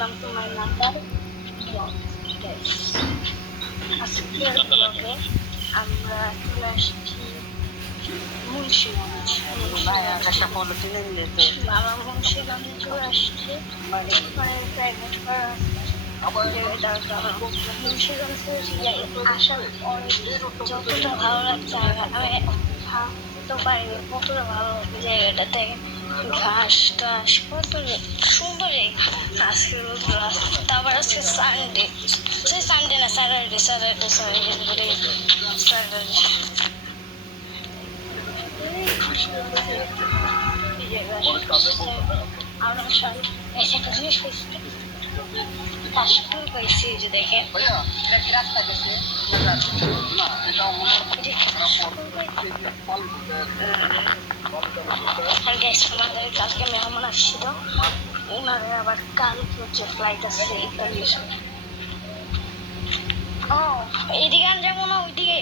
Welcome to my number blog. আজকের ব্লগে আমরা চলে আসছি মুন্সিগঞ্জ। বাবা মুন্সিগঞ্জে চলে আসছে মানে প্রাইভেট মুন্সিগঞ্জ আসার অনেক যতটা ভালো লাগছে আমি ভাবতে পারিনি কতটা ভালো জায়গাটা থেকে ঘাস টাস কত সুন্দর আজকে রোদ তারপর আজকে সানডে সেই সানডে না স্যাটারডে স্যাটারডে স্যাটারডে স্যাটারডে আমরা একটা জিনিস পেয়েছি কাশফুল পাইছি যে দেখে আর গ্যাস আমাদের কালকে মেহমান আসছিল ওনাদের আবার কালকে হচ্ছে ফ্লাইট আছে ইতালি। ও এইদিকে আর যাবো না ওইদিকে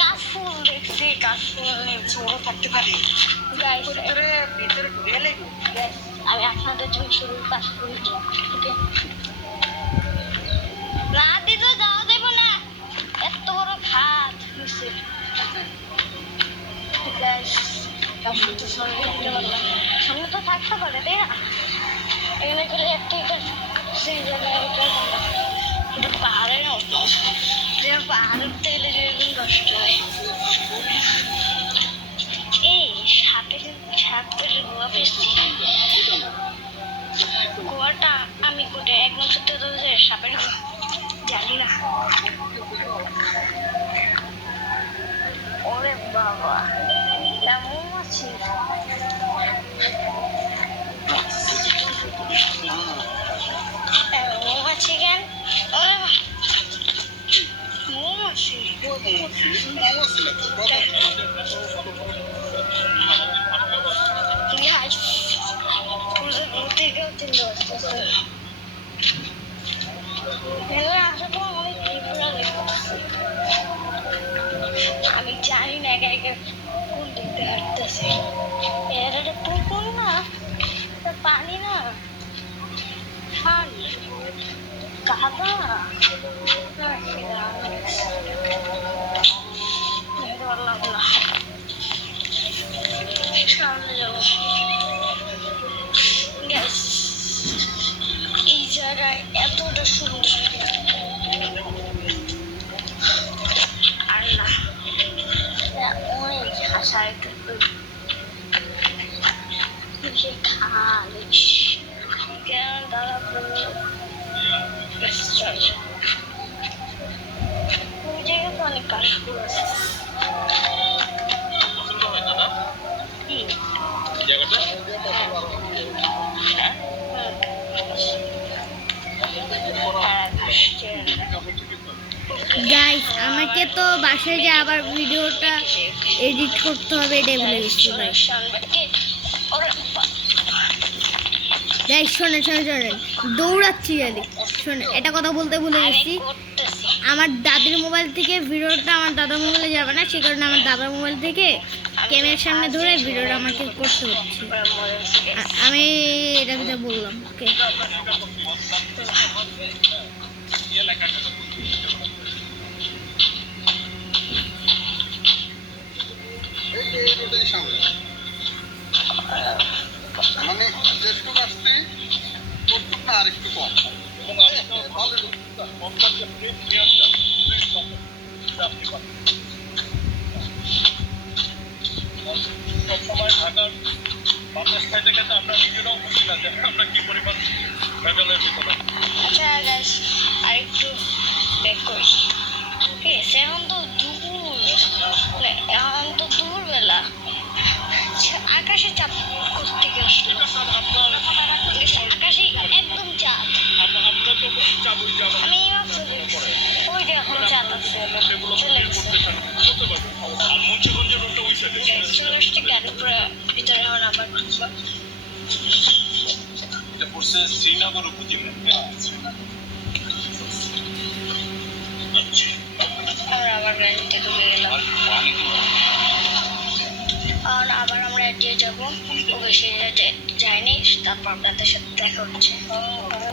কাশফুল দেখছি কাশফুল থাকতে পারি আমি আপনাদের জন্য শুরু কাশফুল না দিতে যাওয়া দেবো না এত বড় খাত হয়েছে সামনে তো থাকতে পারে তাই না এখানে করে একটা সেই জায়গায় পাহাড়ে না পাহাড়ের তেলে যেরকম কষ্ট হয় এই সাপের গোয়া পেয়েছি গোয়াটা আমি করে একদম সত্যি সাপের জানি না ওরে বাবা মৌমাছি মৌমাছি কেন মৌমাছি আমি জানি না একা একা কোন দিক দিয়ে হাঁটতেছে এর একটা পুকুর না পানি না পানি কাদা সামনে যাবো এই জায়গায় এতটা সুন্দর আর না অনেক হাসা একটু খালিস কেন দাদা ওই জায়গায় তো অনেক কাশফুল আছে গাইস আমাকে তো বাসায় যে আবার ভিডিওটা এডিট করতে হবে এটা ভুলে গেছি ভাই। গাইস শোনেন দৌড়াচ্ছি জানি শোনেন এটা কথা বলতে ভুলে গেছি আমার দাদির মোবাইল থেকে ভিডিওটা আমার দাদার মোবাইলে যাবে না সে কারণে আমার দাদার মোবাইল থেকে ক্যামেরার সামনে ধরে ভিডিওটা আমাকে করতে হচ্ছে আমি এটা কথা বললাম ওকে মানে যেটুকু আসছে করতুক না আর একটু কম সবসময় ঢাকার বাতাস খাইতে খেতে আমরা নিজেরাও বুঝি না যে আমরা কি পরিমাণ মেটালের ভিতরে। আচ্ছা গাইস আর একটু ব্যাক করি ঠিক আছে এখন তো দুপুরবেলা আকাশে চাপ করতে গেছিল আকাশে একদম চাপ আমি ওই যে এখন চাপ আছে চলে গেছে চলে আসছে গাড়ির পরে ভিতরে এখন আবার শ্রীনগর উপজেলা আবার গাড়িতে ঢুকে গেলাম আর আবার আমরা দিয়ে যাবো, ও বেশি যায়নি, তারপর আপনাদের সাথে দেখা হচ্ছে।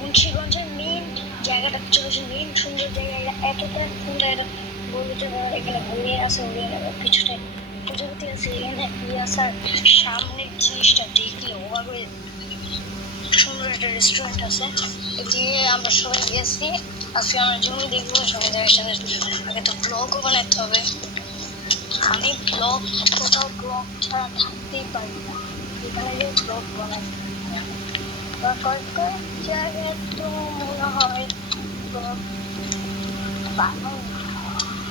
মুন্সিগঞ্জের মেন জায়গাটা চলেছে, মেন সুন্দর জায়গা, এতটা সুন্দর এটা বলতে পারো। এখানে ঘুরিয়ে আসে, ঘুরিয়ে নেবে কিছুটা প্রজাপতি আছে, এখানে ঘুরিয়ে আসার সামনের জিনিসটা দেখলে অবাক হয়ে যাবে। সুন্দর একটা রেস্টুরেন্ট আছে, দিয়ে আমরা সবাই গেছি। আজকে আমরা জমি দেখবো সবাই জায়গার সাথে। আগে তো ব্লগও বানাতে হবে। আমি ব্লগ কোথাও ব্লগ ছাড়া থাকতেই পারি না, এখানে যে ব্লগ বানাই কয়েক জায়গায় তো মনে হয় ব্লগ বানানো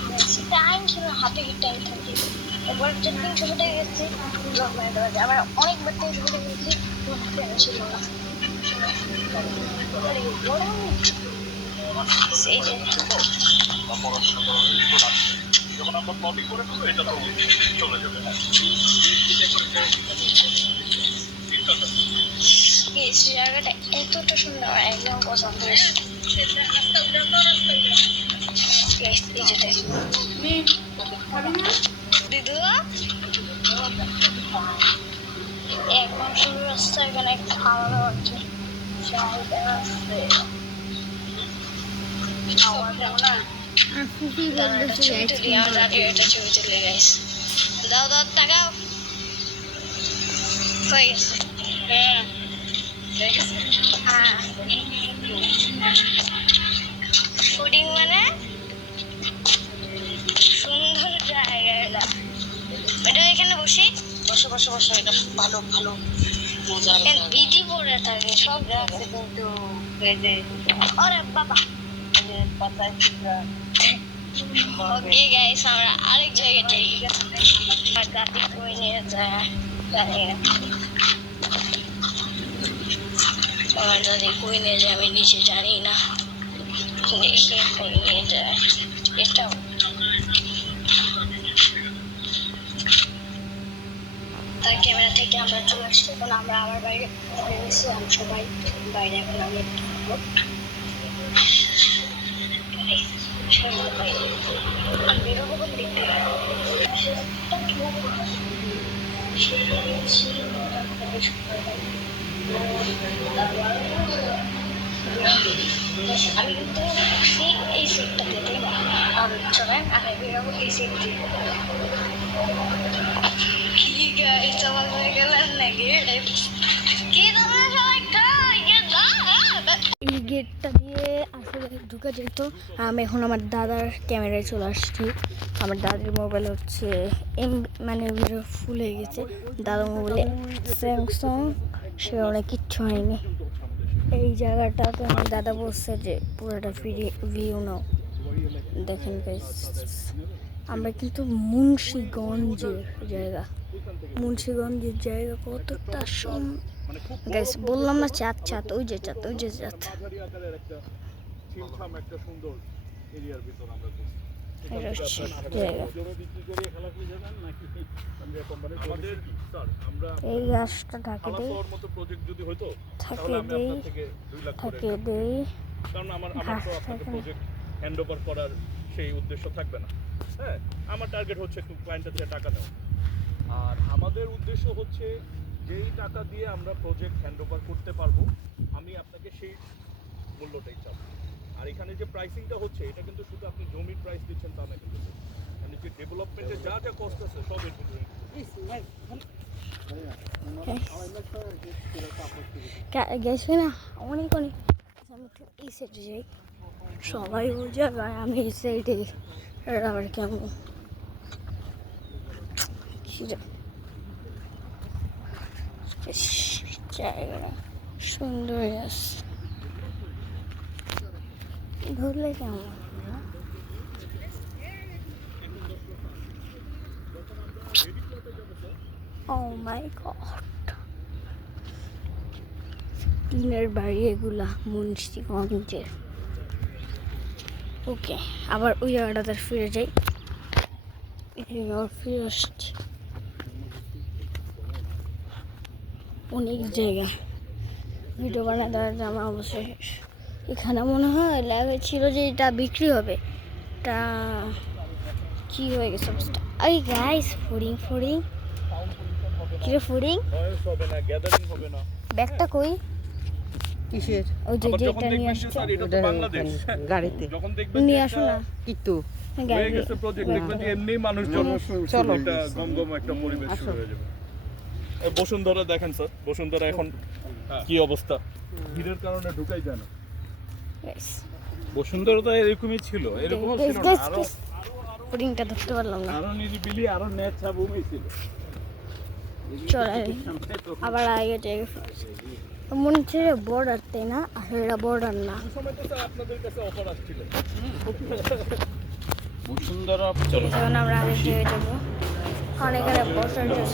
বেশি টাইম ছিল, হাতে টাইম থাকে। এবার যেদিন ছবিটা গেছি ব্লগ বানাতে পারছি, আমরা অনেকবার থেকে ছবিটা গেছি, ছিল না সেই যে যখন আমরা প্লটিং করে ফেলবো এটা তো চলে যাবে। এই জায়গাটা এতটা সুন্দর, আমার একদম পছন্দ হয়েছে। দিদু একদম সুন্দর রাস্তা, এখানে খাওয়া দাওয়া হচ্ছে, চাহিদা আছে। খাওয়া দাওয়া না ফুফি বলতেছে ছবি তুলি, আমার দাদি একটা ছবি তুলে গাইস। দাও দাও টাকাও হয়ে গেছে। হ্যাঁ ফুডিং মানে সুন্দর জায়গা এটা। এটা এখানে বসি, বসে বসে বসে, এটা ভালো ভালো মজা বিধি পড়ে থাকে সব আছে কিন্তু এই যে আরে বাবা। পাতায় চিত্রা ওকে গাইস, আমরা আরেক জায়গায় যাই। আমার দাদি কই নিয়ে যায় জানি না, আমার দাদি কই নিয়ে যায় আমি নিচে জানি না, দেখি কই নিয়ে যায়। এটাও তার ক্যামেরা থেকে আমরা চলে আসছি। এখন আমরা আমার বাইরে বেরিয়েছি, আমি সবাই বাইরে। এখন আমরা ঢুকবো আমি বেরোবো কোন দিক থেকে? আমি কিন্তু এই সেটটা দিতে চলেন, আমি বেরোবো এই সেট দিয়ে। কি গাইস, আমার হয়ে গেলেন নাকি? কি তোমরা সবাই এই গেটটা দিয়ে আসলে ঢুকা যেত। আমি এখন আমার দাদার ক্যামেরায় চলে আসছি। আমার দাদির মোবাইল হচ্ছে মানে ভিডিও ফুল হয়ে গেছে। দাদার মোবাইলে স্যামসাং, সে অনেক কিচ্ছু হয়নি। এই জায়গাটা তো আমার দাদা বলছে যে পুরোটা ভিউ নাও। দেখেন গাইস, আমরা কিন্তু মুন্সিগঞ্জের জায়গা, মুন্সিগঞ্জের জায়গা কতটা গাইস বললাম না, চাঁদ চাঁদ, ওই যে চাঁদ, ওই যে চাঁদ। একটা সুন্দর এরিয়ার ভিতর আমরা এটা হচ্ছে জায়গা। এই গাছটা ঢাকে দেই, থাকে দেই, থাকে দেই, কারণ আমার তো আপনাকে প্রজেক্ট হ্যান্ড ওভার করার সেই উদ্দেশ্য থাকবে না। হ্যাঁ, আমার টার্গেট হচ্ছে একটু ক্লায়েন্টের থেকে টাকা নেওয়া, আর আমাদের উদ্দেশ্য হচ্ছে যেই টাকা দিয়ে আমরা প্রজেক্ট হ্যান্ড ওভার করতে পারবো, আমি আপনাকে সেই মূল্যটাই চাবো। আর এখানে যে প্রাইসিংটা হচ্ছে, এটা কিন্তু শুধু আপনি জমির প্রাইস দিচ্ছেন তা না, কিন্তু মানে যে ডেভেলপমেন্টে যা যা কস্ট আছে সব এর ভিতরে। গেছে না অনেক অনেক। আমি একটু এই সাইডে যাই, সবাই ওই জায়গায়, আমি এই সাইডে। আবার কেমন জায়গা সুন্দর আছে, ঘুরলে কেমন। Oh my god, টিনের বাড়ি এগুলা মুন্সিগঞ্জের। ওকে, আবার ওই জায়গাটাতে ফিরে যাই। ফিরে আসছি, অনেক জায়গা ভিডিও বানায় দেওয়ার জামা অবশ্যই। এখানে মনে হয় ছিল যে এটা বিক্রি হবে, এটা কি হয়ে গেছে অবস্থা। এই গাইস, ফড়িং ফড়িং কিরে ফুডিং নয়েস হবে না, গ্যাদারিং হবে না। ব্যাগটা কই কিসের ওই যে আবার যখন যেটা নিয়ে দেখবেন যে আসছো স্যার এটা তো বাংলাদেশ, গাড়িতে যখন দেখবেন নিয়ে যে আসো একটা না কিন্তু হয়ে গাড়ি গেছে প্রজেক্ট, দেখবেন যে এমনি মানুষজন চলো। একটা গমগম একটা পরিবেশ শুরু হয়ে যাবে। এই বসুন্ধরা দেখেন স্যার, বসুন্ধরা এখন কি অবস্থা, ভিড়ের কারণে ঢুকাই যায় না। Guys, বসুন্ধরা তো এরকমই ছিল, এরকমও ছিল না, আরো পুডিংটা ধরতে পারলাম না আরো নিরিবিলি, আরো নেচা ভূমি ছিল। চলে আবার আগে জায়গা মনে হচ্ছে বর্ডার তাই না আসলে এটা বর্ডার না এই সময় তো স্যার আপনাদের কাছে অফার আসছিল। বসুন্ধরা চলো যখন আমরা আগে যেয়ে যাবো অনেকের বসার জন্য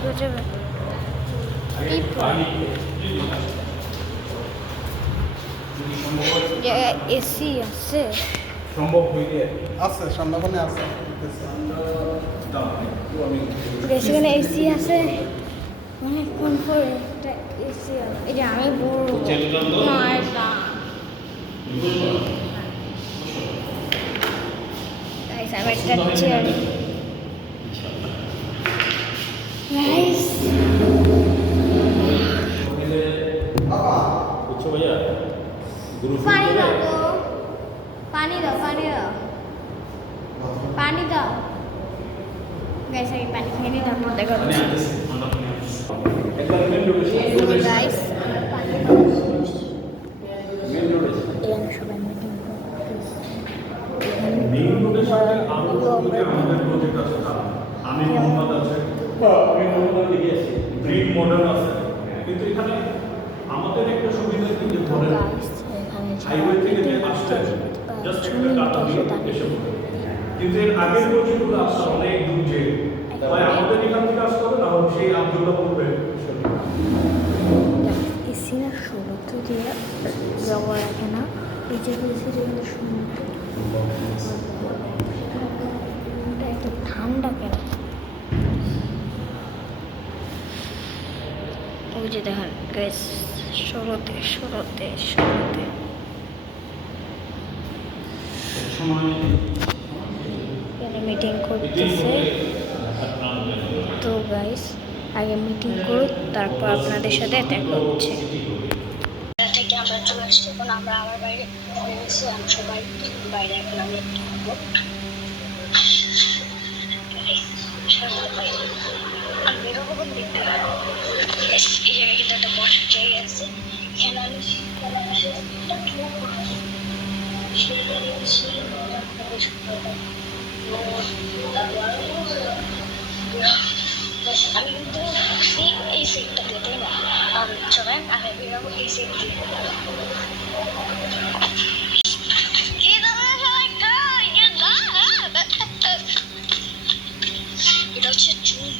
ঠিক যাবে এসি আছে আছে সম্ভাবনা আছে সেখানে এসি আছে অনেকক্ষণ পরে একটা এসি আছে এই যে আমি বড় Guys, I'm at that chair. Guys. বুঝছো ভাইয়া, পানি দাও তো পানি দাও পানি দাও পানি দাও গাইস আমি পানি খেয়ে নিই তারপর দেখা হচ্ছে গাইস এখানে সবাই মিটিং আমি মোহাম্মদ আছে, আমি মোহাম্মদ লিখে আছি, ড্রিম মডেল আছে, কিন্তু এখানে আমাদের একটা সুবিধা কি যে ধরেন হাইওয়ে থেকে যে আসছেন জাস্ট একটা কাটা দিয়ে এসে পড়বেন। কিন্তু এর আগের পর্যন্ত আসা অনেক দূর যে হয় আমাদের এখান থেকে আসতে হবে, না হলে সেই আব্দুল্লাহপুরে এসি না সমুদ্র দিয়ে জমা রাখে না এই যে এসি যেগুলো সমুদ্র একটু ঠান্ডা কেন ওই যে দেখেন গ্যাস সরতে সরতে সরতে এখানে মিটিং করতেছে তো গাইস আগে মিটিং করুক তারপর আপনাদের সাথে দেখা হচ্ছে থেকে আমরা চলে আসছি এখন আমরা আমার বাইরে গেছি আমি সবাই বাইরে এখন আমি আমি বেরোবো দেখতে পাবো এই জায়গায় কিন্তু একটা বসার জায়গা আছে এখানে আমি আমি কিন্তু এই সেটটা দিয়ে তাই না চলেন আমি বেরোবো এই সেট দিয়ে এটা হচ্ছে চুনি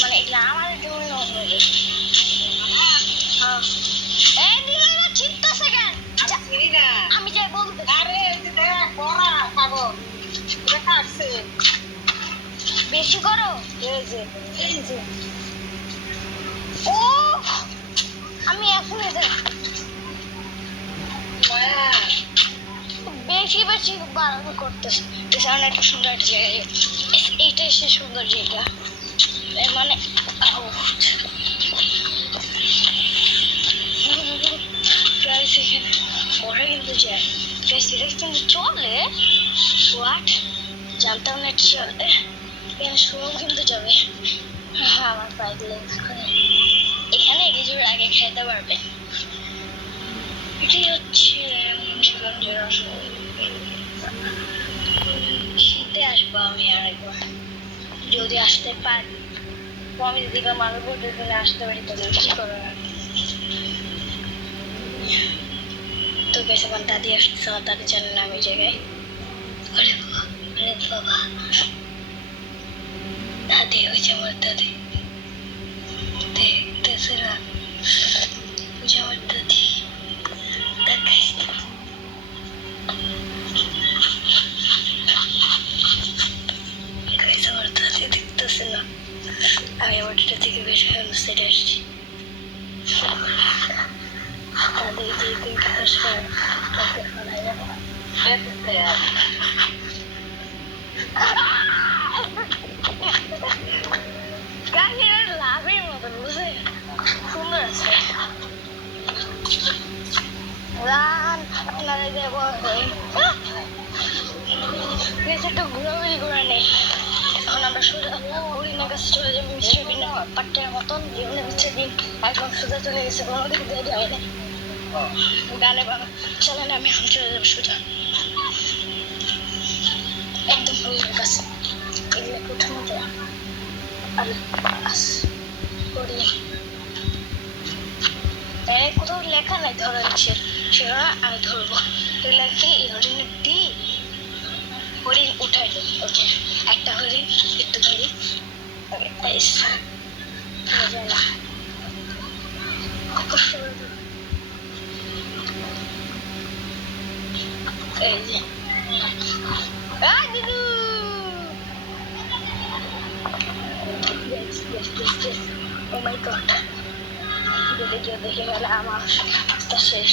মানে এগুলো আমাদের জন্য আমি যাই বলতে আরে পড়া পাবো কাটছে বেশি করো এই যে ও আমি এখন বেশি বেশি বাড়ানো করতেছে এখানে একটা সুন্দর একটা জায়গা এইটাই সে সুন্দর জায়গা মানে পরে কিন্তু যায় এটা কিন্তু চলে হোয়াট জানতাম না চলে এখানে শুরু কিন্তু যাবে আমার বাইক লেন্স করে এখানে গিজুর আগে খেতে পারবে এটাই হচ্ছে মুন্সিগঞ্জের শীতে আসবো আমি আর একবার যদি আসতে পারি আমি দিদিকে মারব যদি আসতে পারি তাহলে কি করার তো বেশ আমার দাদি আসছে দাদি জানে না আমি জায়গায় বাবা দাদি ওই যে আমার দাদি দেখতেছে না ওই যে আমার দাদি দেখাই আমার দাদি দেখতেছে না আমি আমার থেকে বেশ সাইডে আসছি দাদি যে আসবে তাকে ফেলা যাবে গাছের লাভের মতন বুঝে সুন্দর আছে রান আপনারা দেব একটু ঘোরাঘুরি করে নেই এখন আমরা সোজা হরিণের কাছে চলে যাবো মিষ্টি বিনা পাট্টের মতন জীবনে মিষ্টি দিন একদম সোজা চলে গেছে কোনো দিক দিয়ে যাবে না গানে বাবা চলেন আমি এখন চলে যাবো সোজা একদম হরিণের কাছে এগুলো উঠানো যায় আর করি কোথাও লেখা নাই ধরেন সেটা আমি ধরবো এগুলো কি হরিণের টি হরিণ উঠাই দেব ওকে একটা হরিণ একটু ধরি এই যে দিদু ও মাই গড দেখে গেলে আমার রাস্তা শেষ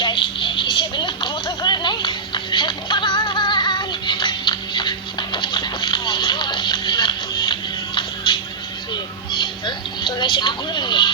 গাইস হিসেবে মতো করে নেই তো গাইস একটু ঘুরে নিই